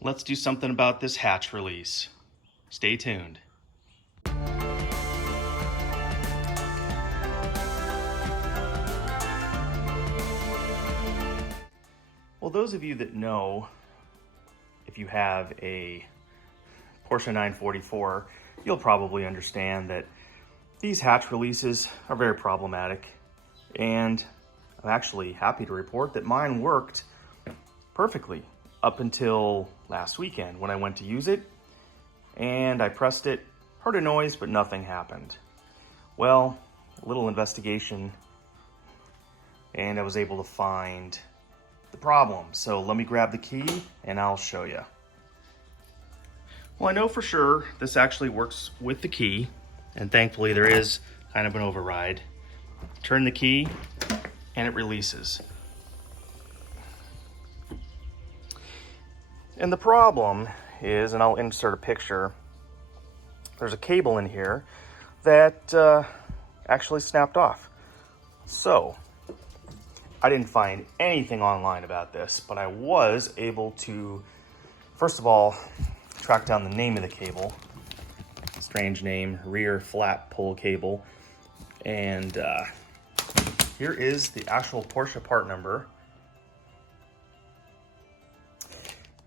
Let's do something about this hatch release. Stay tuned. Well, those of you that know, if you have a Porsche 944, you'll probably understand that these hatch releases are very problematic. And I'm actually happy to report that mine worked perfectly up until last weekend when I went to use it and I pressed it, heard a noise, but nothing happened. Well, a little investigation and I was able to find the problem. So let me grab the key and I'll show you. Well, I know for sure this actually works with the key, and thankfully there is kind of an override. Turn the key and it releases. And the problem is, and I'll insert a picture, there's a cable in here that actually snapped off. So I didn't find anything online about this, but I was able to, first of all, track down the name of the cable. Strange name, rear flat pull cable. And here is the actual Porsche part number.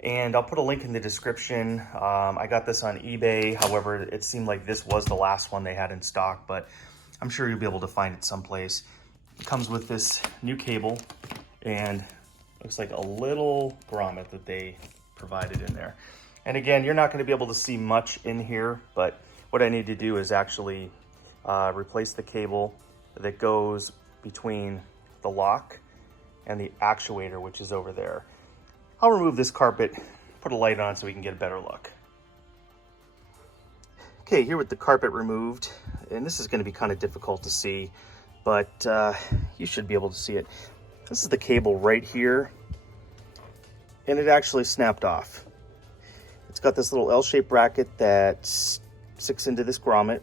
And I'll put a link in the description. I got this on eBay. However, it seemed like this was the last one they had in stock, but I'm sure you'll be able to find it someplace. It comes with this new cable and looks like a little grommet that they provided in there. And again, you're not going to be able to see much in here, but what I need to do is actually replace the cable that goes between the lock and the actuator, which is over there. I'll remove this carpet, put a light on so we can get a better look. Okay, here with the carpet removed, and this is going to be kind of difficult to see, but you should be able to see it. This is the cable right here, and it actually snapped off. It's got this little L-shaped bracket that sticks into this grommet.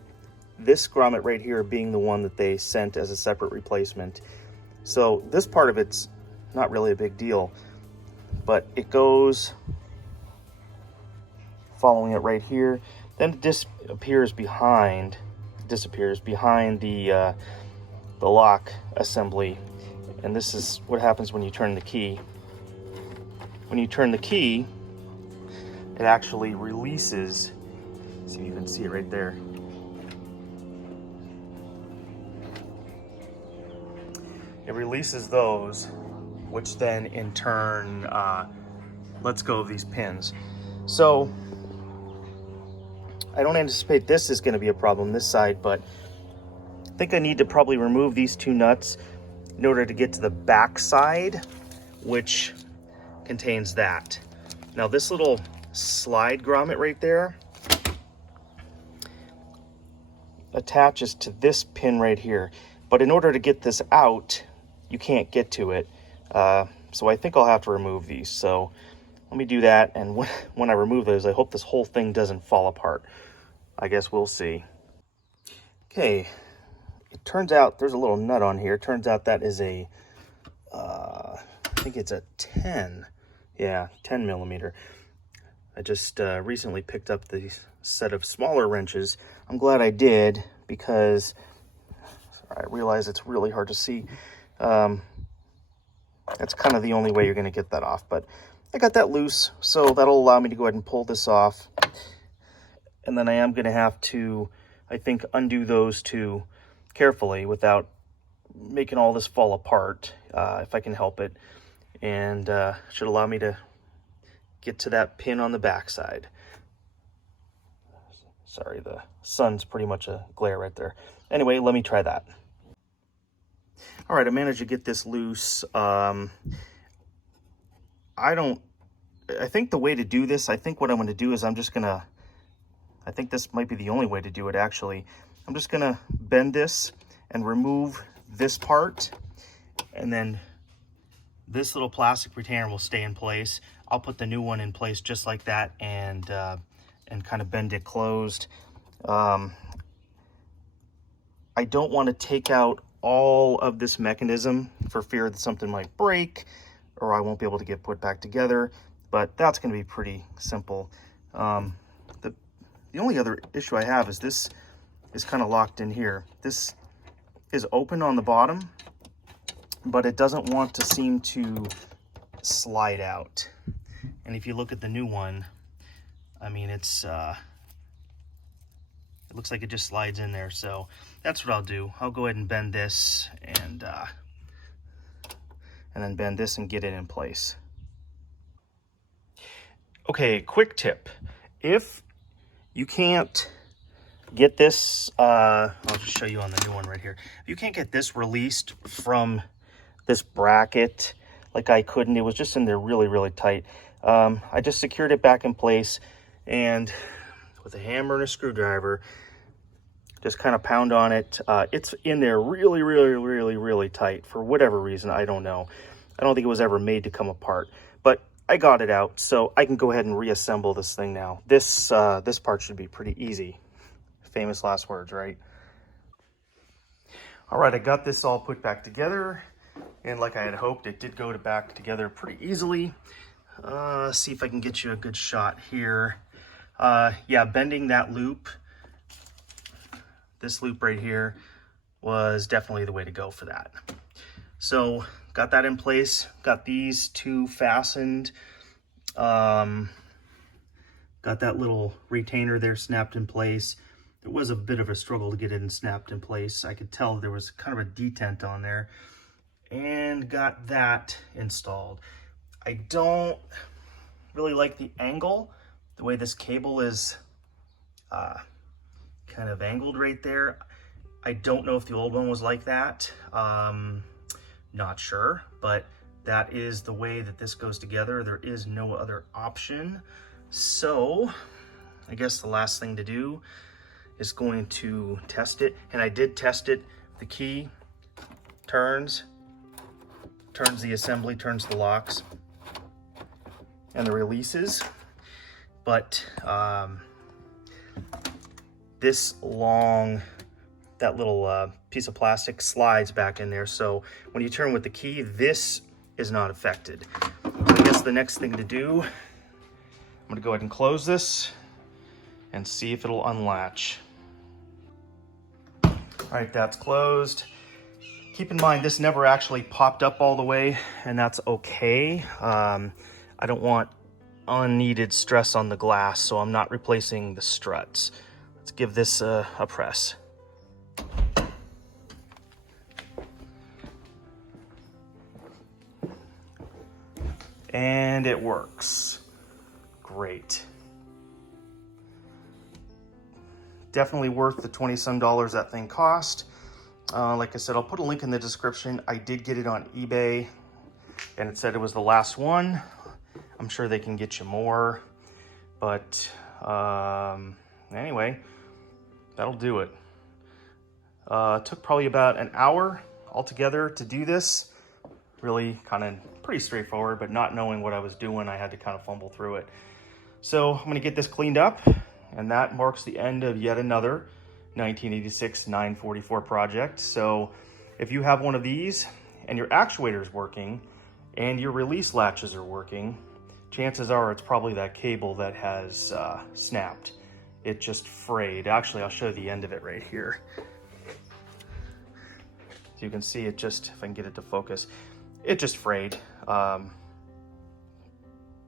This grommet right here being the one that they sent as a separate replacement. So this part of it's not really a big deal, but it goes following it right here. Then it disappears behind the lock assembly. And this is what happens when you turn the key. When you turn the key, it actually releases. See if you can see it right there. It releases those, which then in turn lets go of these pins. So I don't anticipate this is going to be a problem this side, but I think I need to probably remove these two nuts in order to get to the back side, which contains that. Now this little slide grommet right there attaches to this pin right here, but in order to get this out, you can't get to it. So I think I'll have to remove these. So let me do that, and when I remove those, I hope this whole thing doesn't fall apart. I guess we'll see. Okay, it turns out there's a little nut on here. It turns out that is a, I think it's a 10. Yeah, 10 millimeter. I just recently picked up the set of smaller wrenches. I'm glad I did, because I realize it's really hard to see. That's kind of the only way you're going to get that off, but I got that loose, so that'll allow me to go ahead and pull this off. And then I am going to have to, I think, undo those two carefully without making all this fall apart, if I can help it. And should allow me to get to that pin on the back side. Sorry, the sun's pretty much a glare right there. Anyway, let me try that. All right, I managed to get this loose. I think the way to do this, I think what I'm going to do is I think this might be the only way to do it actually. I'm just going to bend this and remove this part, and then this little plastic retainer will stay in place. I'll put the new one in place just like that and kind of bend it closed. I don't want to take out all of this mechanism for fear that something might break or I won't be able to get put back together, but that's going to be pretty simple. The only other issue I have is this is kind of locked in here. This is open on the bottom, but it doesn't want to seem to slide out. And if you look at the new one, I mean, it looks like it just slides in there. So that's what I'll do. I'll go ahead and bend this and then bend this and get it in place. Okay, quick tip. If you can't get this, I'll just show you on the new one right here. If you can't get this released from this bracket, like I couldn't, it was just in there really, really tight. I just secured it back in place and with a hammer and a screwdriver, just kind of pound on it. It's in there really, really, really, really tight for whatever reason. I don't know. I don't think it was ever made to come apart, but I got it out, so I can go ahead and reassemble this thing now. This part should be pretty easy. Famous last words, right? All right, I got this all put back together, and like I had hoped, it did go back together pretty easily. See if I can get you a good shot here. Yeah, bending that loop, this loop right here, was definitely the way to go for that. So got that in place, got these two fastened, got that little retainer there snapped in place. It was a bit of a struggle to get it snapped in place. I could tell there was kind of a detent on there, and got that installed. I don't really like the angle, the way this cable is kind of angled right there. I don't know if the old one was like that. Not sure, but that is the way that this goes together. There is no other option. So I guess the last thing to do is going to test it. And I did test it. The key turns the assembly, turns the locks and the releases. But this long, that little piece of plastic slides back in there. So when you turn with the key, this is not affected. So I guess the next thing to do, I'm gonna go ahead and close this and see if it'll unlatch. All right, that's closed. Keep in mind, this never actually popped up all the way, and that's okay. I don't want unneeded stress on the glass, so I'm not replacing the struts. Let's give this a press. And it works. Great. Definitely worth the 20-some dollars that thing cost. Like I said, I'll put a link in the description. I did get it on eBay, and it said it was the last one. I'm sure they can get you more, but anyway, that'll do it. It took probably about an hour altogether to do this. Really kind of pretty straightforward, but not knowing what I was doing, I had to kind of fumble through it. So I'm gonna get this cleaned up, and that marks the end of yet another 1986 944 project. So if you have one of these and your actuator is working and your release latches are working, chances are it's probably that cable that has snapped. It just frayed. Actually, I'll show you the end of it right here. So you can see it just, if I can get it to focus, it just frayed,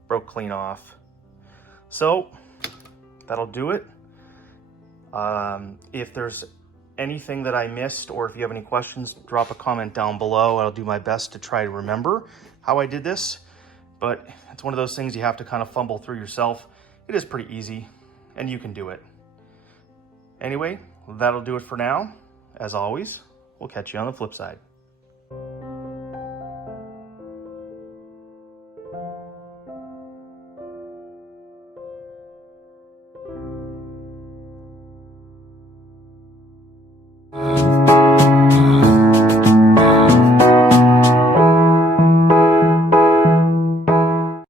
broke clean off. So that'll do it. If there's anything that I missed, or if you have any questions, drop a comment down below. I'll do my best to try to remember how I did this, but it's one of those things you have to kind of fumble through yourself. It is pretty easy, and you can do it. Anyway, that'll do it for now. As always, we'll catch you on the flip side.